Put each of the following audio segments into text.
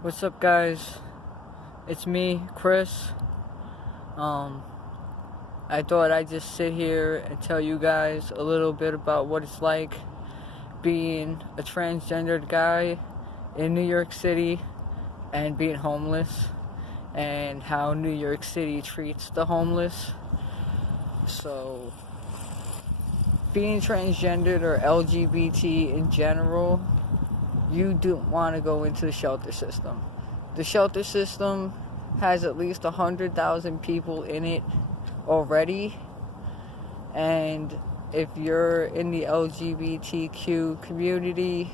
What's up, guys? It's me, Chris. I thought I'd just sit here and tell you guys a little bit about what it's like being a transgendered guy in New York City and being homeless, and how New York City treats the homeless. So, being transgendered or LGBT in general, you don't want to go into the shelter system. The shelter system has at least 100,000 people in it already, and if you're in the LGBTQ community,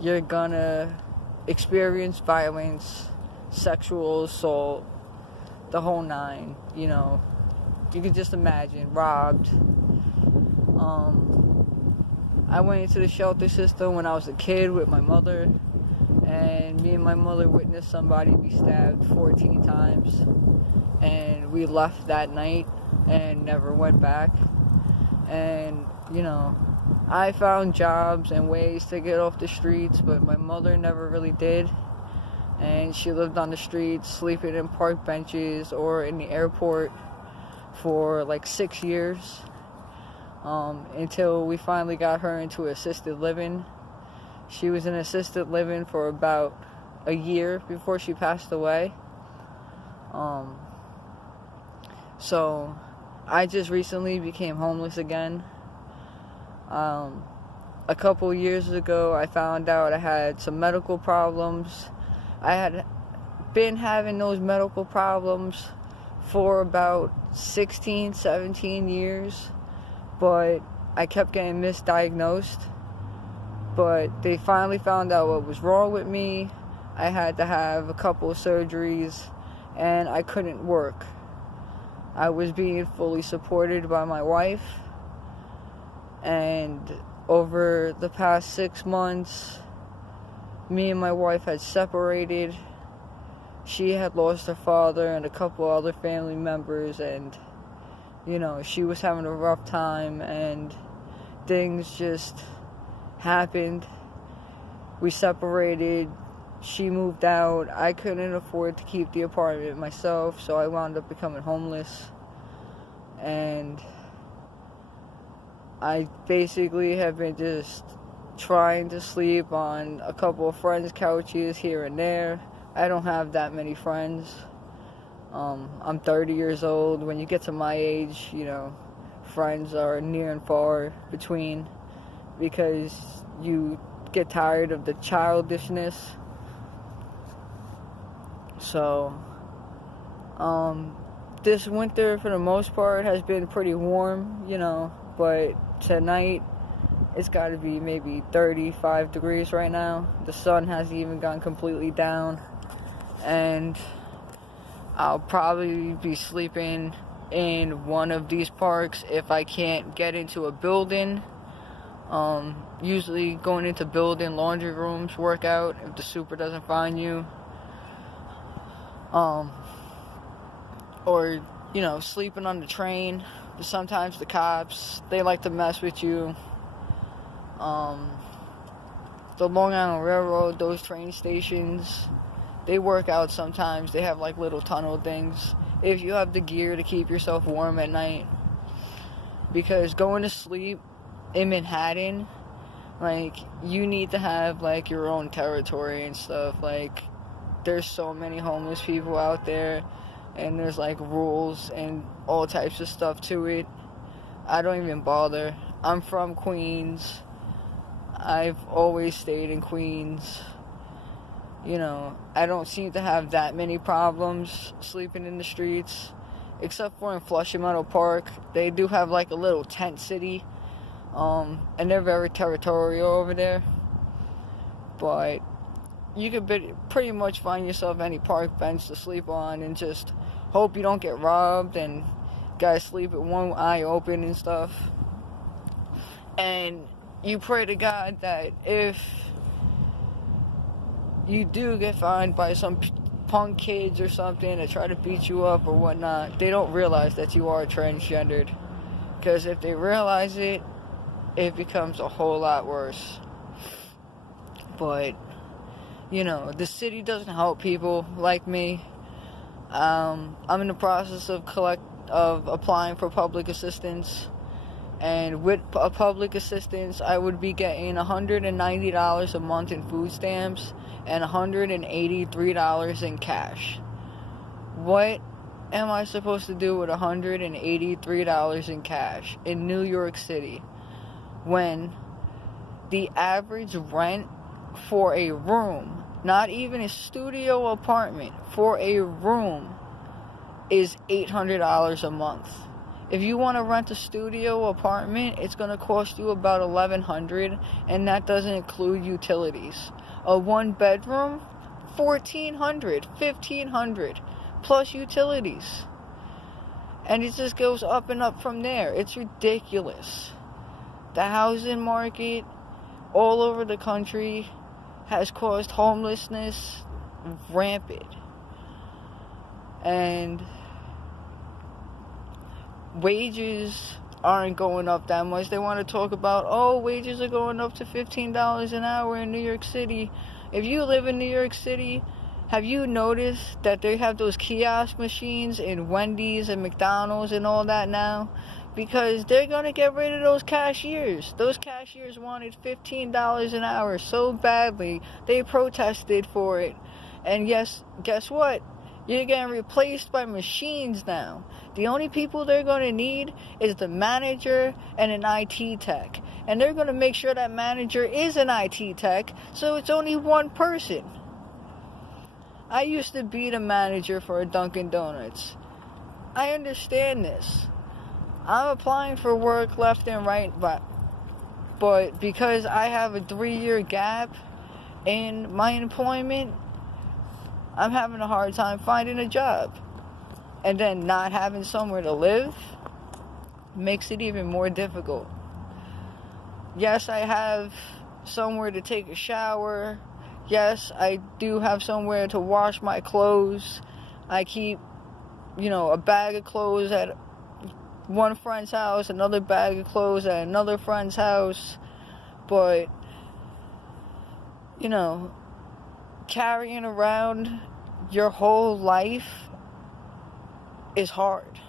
you're gonna experience violence, sexual assault, the whole nine. You can just imagine, robbed. I went into the shelter system when I was a kid with my mother, and me and my mother witnessed somebody be stabbed 14 times, and we left that night and never went back. And I found jobs and ways to get off the streets, but my mother never really did, and she lived on the streets, sleeping in park benches or in the airport for like 6 years. Until we finally got her into assisted living. She was in assisted living for about a year before she passed away. So I just recently became homeless again. A couple years ago, I found out I had some medical problems. I had been having those medical problems for about 16, 17 years. But I kept getting misdiagnosed. But they finally found out what was wrong with me. I had to have a couple of surgeries, and I couldn't work. I was being fully supported by my wife, and over the past 6 months, me and my wife had separated. She had lost her father and a couple other family members, and she was having a rough time, and things just happened. We separated. She moved out. I couldn't afford to keep the apartment myself, so I wound up becoming homeless. And I basically have been just trying to sleep on a couple of friends' couches here and there. I don't have that many friends. I'm 30 years old. When you get to my age, friends are near and far between, because you get tired of the childishness. So, this winter, for the most part, has been pretty warm, but tonight it's got to be maybe 35 degrees right now. The sun hasn't even gone completely down, and I'll probably be sleeping in one of these parks if I can't get into a building. Usually going into building laundry rooms work out if the super doesn't find you. Or, sleeping on the train. But sometimes the cops, they like to mess with you. The Long Island Railroad, those train stations, they work out sometimes. They have like little tunnel things if you have the gear to keep yourself warm at night. Because going to sleep in Manhattan, you need to have your own territory and stuff. There's so many homeless people out there, and there's rules and all types of stuff to it. I don't even bother. I'm from Queens. I've always stayed in Queens. I don't seem to have that many problems sleeping in the streets, except for in Flushing Meadow Park. They do have a little tent city, and they're very territorial over there. But you could pretty much find yourself any park bench to sleep on, and just hope you don't get robbed, and guys sleep with one eye open and stuff. And you pray to God that if you do get found by some punk kids or something that try to beat you up or whatnot, they don't realize that you are transgendered. Because if they realize it, it becomes a whole lot worse. But The city doesn't help people like me. I'm in the process of applying for public assistance, and with a public assistance, I would be getting $190 a month in food stamps and $183 in cash. What am I supposed to do with $183 in cash in New York City when the average rent for a room, not even a studio apartment, for a room is $800 a month? If you want to rent a studio apartment, it's going to cost you about $1,100, and that doesn't include utilities. A one bedroom, $1,400, $1,500, plus utilities. And it just goes up and up from there. It's ridiculous. The housing market all over the country has caused homelessness rampant. And wages aren't going up that much. They want to talk about, wages are going up to $15 an hour in New York City. If you live in New York City, have you noticed that they have those kiosk machines in Wendy's and McDonald's and all that now? Because they're going to get rid of those cashiers. Those cashiers wanted $15 an hour so badly, they protested for it. And yes, guess what? You're getting replaced by machines now. The only people they're going to need is the manager and an IT tech. And they're going to make sure that manager is an IT tech, so it's only one person. I used to be the manager for a Dunkin' Donuts. I understand this. I'm applying for work left and right, but because I have a 3-year gap in my employment, I'm having a hard time finding a job. And then not having somewhere to live makes it even more difficult. Yes, I have somewhere to take a shower. Yes, I do have somewhere to wash my clothes. I keep, a bag of clothes at one friend's house, another bag of clothes at another friend's house. But, carrying around your whole life is hard.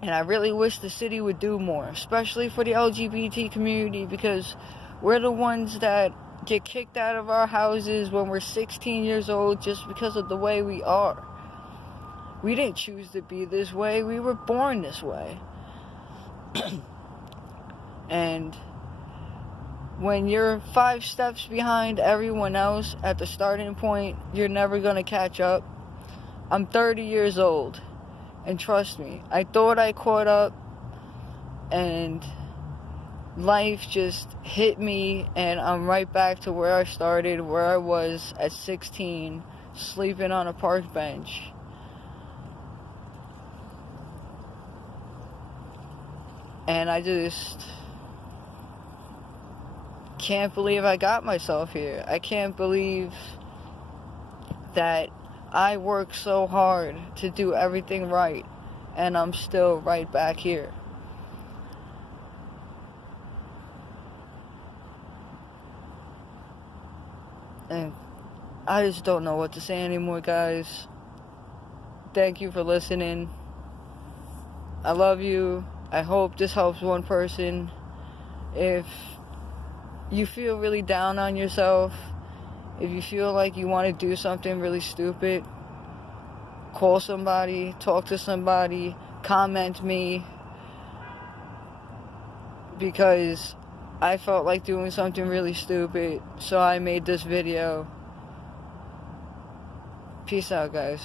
And I really wish the city would do more, especially for the LGBT community, because we're the ones that get kicked out of our houses when we're 16 years old just because of the way we are. We didn't choose to be this way. We were born this way. And when you're 5 steps behind everyone else at the starting point, you're never going to catch up. I'm 30 years old. And trust me, I thought I caught up, and life just hit me, and I'm right back to where I started, where I was at 16, sleeping on a park bench. And I just can't believe I got myself here. I can't believe that I worked so hard to do everything right, and I'm still right back here. And I just don't know what to say anymore, guys. Thank you for listening. I love you. I hope this helps one person. If you feel really down on yourself, if you feel like you want to do something really stupid, call somebody, talk to somebody, comment me, because I felt like doing something really stupid, so I made this video. Peace out, guys.